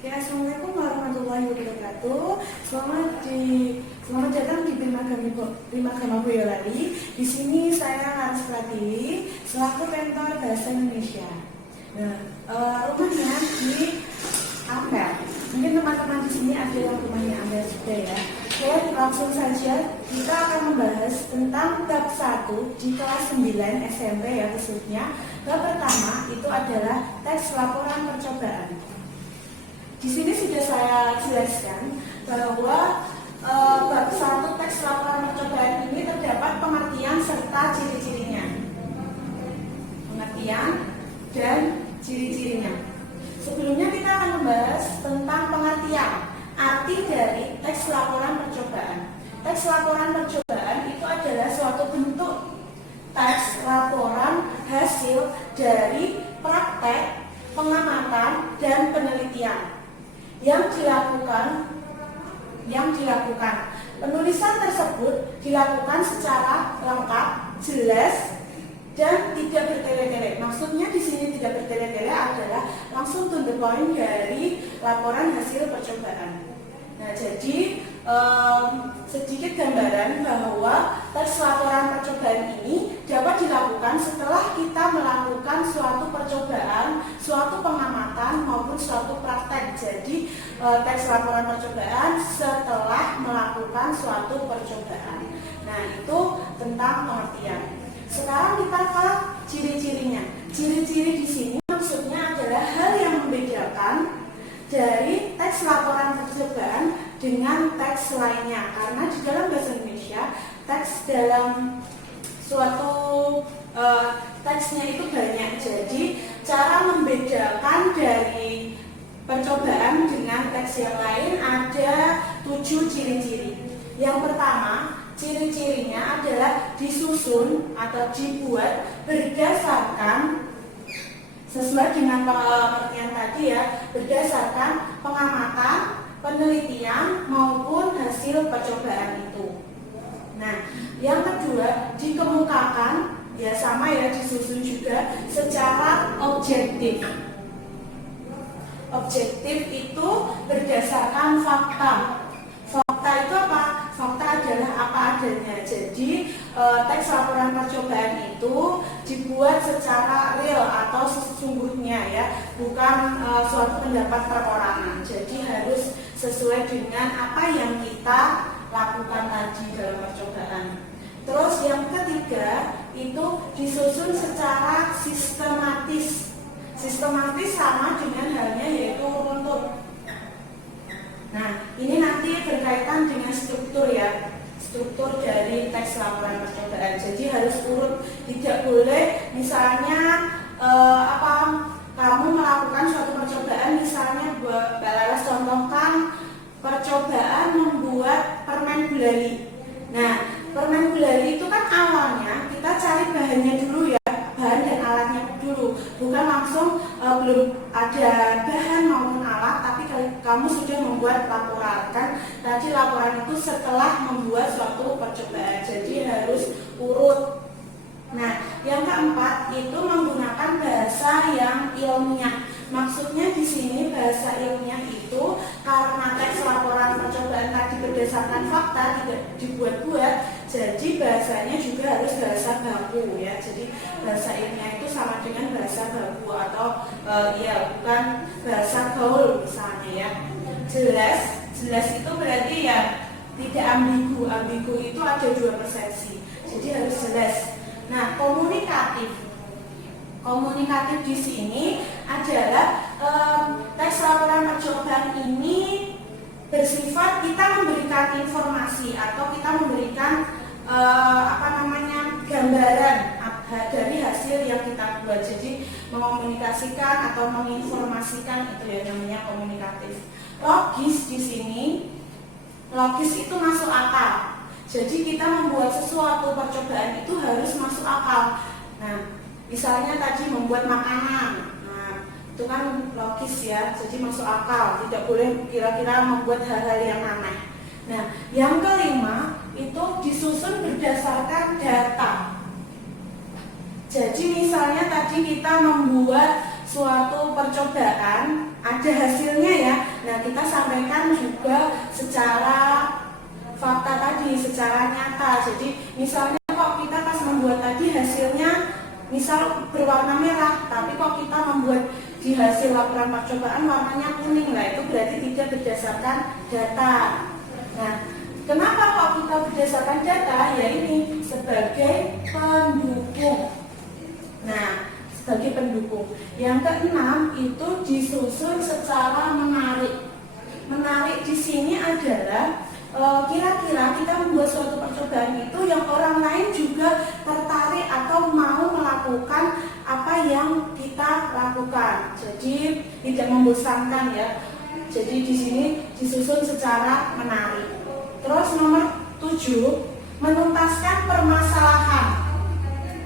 Oke, assalamualaikum warahmatullahi wabarakatuh. Selamat datang di Primagama Boyolali. Di sini saya Laras Pratiwi selaku mentor bahasa Indonesia. Nah, rumahnya di Ampel. Mungkin teman-teman di sini ada yang rumahnya Ampel juga ya. Oke, langsung saja kita akan membahas tentang bab 1 di kelas 9 SMP ya khususnya. Bab pertama itu adalah teks laporan percobaan. Di sini sudah saya jelaskan bahwa bab 1 teks laporan percobaan ini terdapat pengertian serta ciri-cirinya. Pengertian dan ciri-cirinya. Sebelumnya kita akan membahas tentang pengertian, arti dari teks laporan percobaan. Teks laporan percobaan itu adalah suatu bentuk teks laporan hasil dari praktek, pengamatan, dan penelitian yang dilakukan. Penulisan tersebut dilakukan secara lengkap, jelas, dan tidak bertele-tele. Maksudnya di sini tidak bertele-tele adalah langsung to the point dari laporan hasil percobaan. Nah, jadi sedikit gambaran bahwa teks laporan percobaan ini dapat dilakukan setelah kita melakukan suatu percobaan, suatu pengamatan maupun suatu praktek. Jadi teks laporan percobaan setelah melakukan suatu percobaan. Nah, itu tentang pengertian. Sekarang kita ke ciri-cirinya. Ciri-ciri di sini maksudnya adalah hal yang membedakan dari teks laporan percobaan dengan teks lainnya, karena di dalam bahasa Indonesia teks dalam suatu teksnya itu banyak. Jadi cara membedakan dari percobaan dengan teks yang lain ada 7 ciri-ciri. Yang pertama, ciri-cirinya adalah disusun atau dibuat berdasarkan sesuai dengan pengertian tadi ya, berdasarkan pengamatan, penelitian maupun hasil percobaan itu. Nah, yang kedua dikemukakan ya sama ya, disusun juga secara objektif. Objektif itu berdasarkan fakta. Fakta itu apa? Fakta adalah apa adanya. Jadi teks laporan percobaan itu dibuat secara real atau sesungguhnya ya, bukan suatu pendapat perorangan. Jadi harus sesuai dengan apa yang kita lakukan tadi dalam percobaan. Terus yang ketiga itu disusun secara sistematis. Sistematis sama dengan halnya yaitu runtut. Nah, ini nanti berkaitan dengan struktur ya, struktur dari teks laporan percobaan. Jadi harus urut, tidak boleh misalnya kamu melakukan suatu percobaan, misalnya Mbak Laras contohkan percobaan membuat permen gulali. Nah, permen gulali itu kan awalnya kita cari bahannya dulu ya, bahan dan alatnya dulu, bukan langsung belum ada bahan maupun alat tapi kamu sudah membuat laporan. Kan tadi laporan itu setelah membuat suatu percobaan, jadi harus urut. Nah, yang keempat itu menggunakan bahasa yang ilmiah. Maksudnya di sini bahasa ilmiah itu karena teks laporan percobaan tadi berdasarkan fakta, tidak dibuat-buat, jadi bahasanya juga harus bahasa baku ya. Jadi bahasa ilmiah itu sama dengan bahasa baku atau bukan bahasa gaul misalnya ya. Jelas itu berarti ya tidak ambigu. Ambigu itu ada 2 persepsi. Jadi harus jelas. Nah, komunikatif di sini adalah teks laporan percobaan ini bersifat kita memberikan informasi atau kita memberikan gambaran dari hasil yang kita buat. Jadi mengomunikasikan atau menginformasikan, itu ya namanya komunikatif. Logis di sini, logis itu masuk akal. Jadi kita membuat sesuatu percobaan itu harus masuk akal. Nah, misalnya tadi membuat makanan, nah itu kan logis ya, jadi masuk akal, tidak boleh kira-kira membuat hal-hal yang aneh. Nah, yang kelima itu disusun berdasarkan data. Jadi misalnya tadi kita membuat suatu percobaan, ada hasilnya ya, Nah, kita sampaikan juga secara fakta tadi, secara nyata. Jadi misalnya kok kita pas membuat tadi hasilnya misal berwarna merah, tapi kok kita membuat di hasil laporan percobaan warnanya kuning, lah itu berarti tidak berdasarkan data. Nah, kenapa kok kita berdasarkan data? Ya ini sebagai pendukung. Nah, sebagai pendukung. Yang keenam itu disusun secara menarik. Menarik di sini adalah kira-kira kita membuat suatu percobaan itu yang orang lain juga tertarik atau mau melakukan apa yang kita lakukan. Jadi tidak membosankan ya. Jadi di sini disusun secara menarik. Terus nomor 7, menuntaskan permasalahan.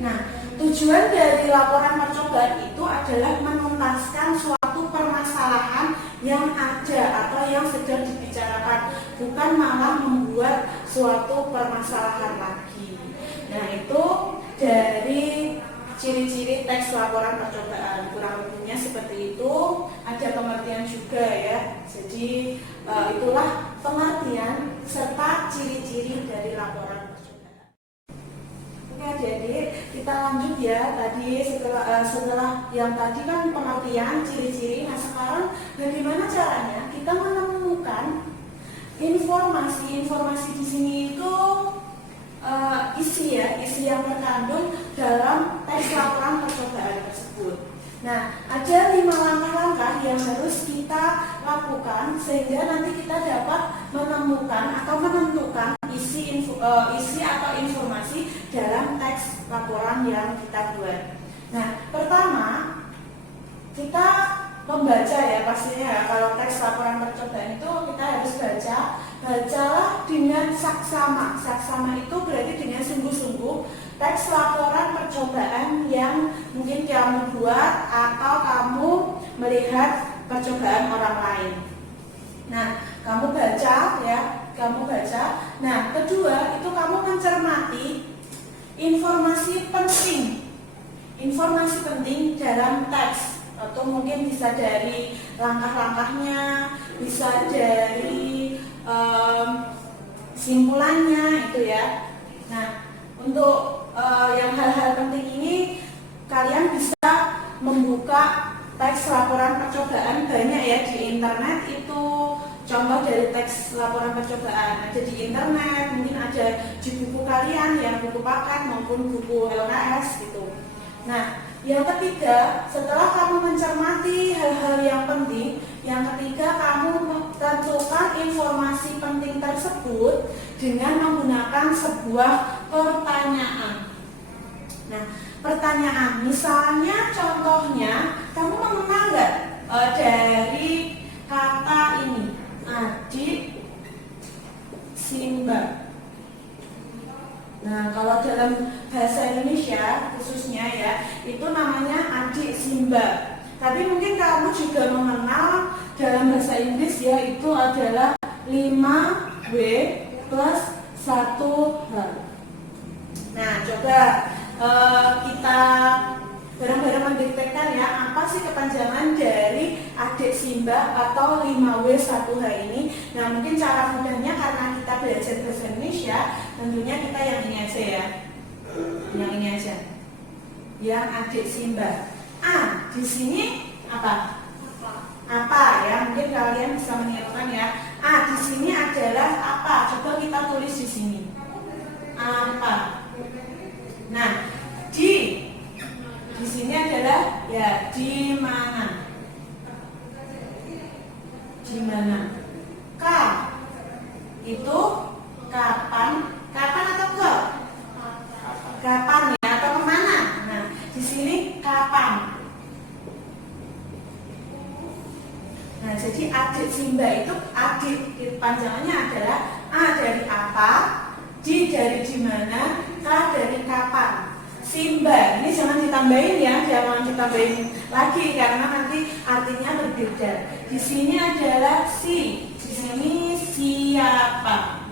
Nah, tujuan dari laporan percobaan itu adalah menuntaskan suatu permasalahan yang ada atau yang sedang dibicarakan, bukan malah membuat suatu permasalahan lagi. Nah, itu dari ciri-ciri teks laporan percobaan. Kurang lebihnya seperti itu. Ada pengertian juga ya. Jadi itulah pengertian serta ciri-ciri dari laporan. Oke, adik-adik, kita lanjut ya. Tadi setelah yang tadi kan pengertian ciri-ciri. Nah, sekarang bagaimana caranya kita menemukan informasi di sini itu isi yang terkandung dalam teks laporan percobaan tersebut. Nah, ada 5 langkah-langkah yang harus kita lakukan sehingga nanti kita dapat menemukan atau menentukan isi atau informasi dalam teks laporan yang kita buat. Nah, pertama kita membaca ya pastinya ya. Kalau teks laporan percobaan itu kita harus bacalah dengan saksama. Saksama itu berarti dengan sungguh-sungguh teks laporan percobaan yang mungkin kamu buat atau kamu melihat percobaan orang lain. Nah, kamu baca ya, Nah, kedua itu kamu mencermati informasi penting dalam teks, atau mungkin bisa dari langkah-langkahnya, bisa dari simpulannya itu ya. Nah, untuk yang hal-hal penting ini kalian bisa membuka teks laporan percobaan banyak ya di internet. Itu contoh dari teks laporan percobaan ada di internet, mungkin ada di buku kalian yang buku paket maupun buku LKS gitu. Nah, yang ketiga, setelah kamu mencermati hal-hal yang penting, yang ketiga kamu tentukan informasi penting tersebut dengan menggunakan sebuah pertanyaan. Nah, pertanyaan, misalnya contohnya, kamu mengenal nggak dari kata ini, adik Simba? Nah, kalau dalam bahasa Indonesia khususnya ya, itu namanya adik Simba. Tapi mungkin kamu juga mengenal dalam bahasa Inggris ya, itu adalah 5W plus 1H. Nah, coba kita bareng-bareng mendiktekan ya, apa sih kepanjangan dari adik Simba atau 5W 1H ini. Nah, mungkin cara mudahnya karena kita belajar bahasa Indonesia, tentunya kita yang ini aja ya. Yang ini aja. Yang adik Simba. Di sini apa? Apa ya? Mungkin kalian bisa menirukan ya. Di sini adalah apa? Coba kita tulis di sini. Apa? Nah, di sini adalah ya di mana? Di mana? K itu kapan? Kapan atau ke? Kapan ya atau kemana? Nah, di sini kapan? Nah, jadi adik Simba itu adik panjangannya adalah A dari apa, D dari di mana, K dari kapan. Simba ini jangan ditambahin ya, jangan ditambahin lagi karena nanti artinya berbeda. Di sini adalah si, di sini siapa.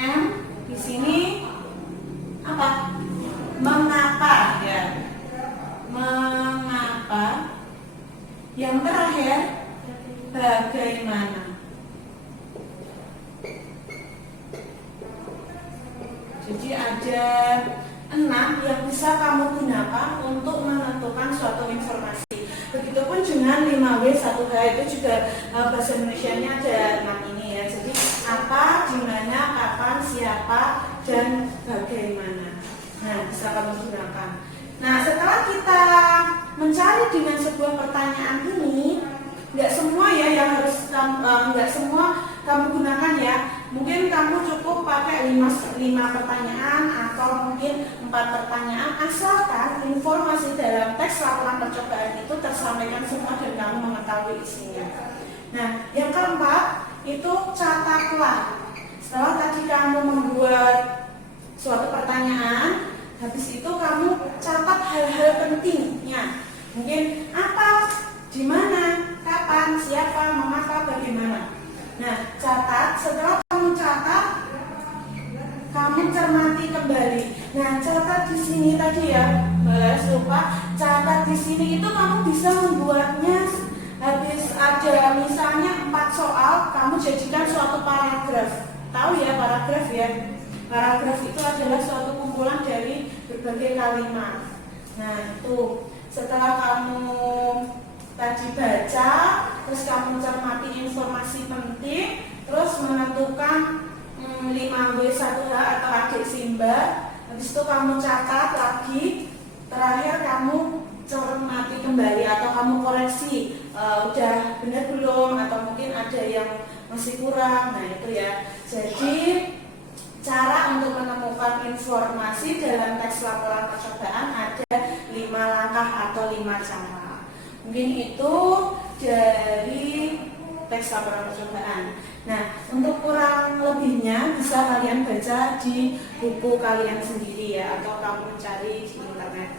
M di sini apa? Mengapa ya? Mengapa Yang terakhir, bagaimana? Jadi ada 6 yang bisa kamu gunakan untuk menentukan suatu informasi. Begitupun dengan 5W1H itu juga bahasa Indonesianya ada 6 ini ya. Jadi apa, di mana, kapan, siapa, dan bagaimana. Nah, bisa kamu gunakan. Nah, setelah kita mencari dengan sebuah pertanyaan ini, nggak semua ya yang harus nggak semua kamu gunakan ya. Mungkin kamu cukup pakai 5 pertanyaan atau mungkin 4 pertanyaan, asalkan informasi dalam teks laporan percobaan itu tersampaikan semua dan kamu mengetahui isinya. Nah, yang keempat itu catatlah. Setelah tadi kamu membuat suatu pertanyaan, habis itu kamu catat hal-hal pentingnya. Mungkin apa, di mana, kapan, siapa, mengapa, bagaimana. Nah, catat. Setelah kamu catat, kamu cermati kembali. Nah, catat di sini tadi ya, lupa. Catat di sini itu kamu bisa membuatnya. Habis ada misalnya 4 soal, kamu jadikan suatu paragraf. Tahu ya paragraf ya? Paragraf itu adalah suatu kumpulan dari berbagai kalimat. Nah, itu setelah kamu tadi baca, terus kamu cermati informasi penting, terus menentukan 5W1H atau adik Simba. Habis itu kamu catat lagi, terakhir kamu cermati kembali atau kamu koreksi udah benar belum, atau mungkin ada yang masih kurang. Nah, itu ya. Jadi cara untuk menemukan informasi dalam teks laporan percobaan ada 5 langkah atau 5 cara. Mungkin itu dari teks laporan percobaan. Nah, untuk kurang lebihnya bisa kalian baca di buku kalian sendiri ya, atau kamu cari di internet.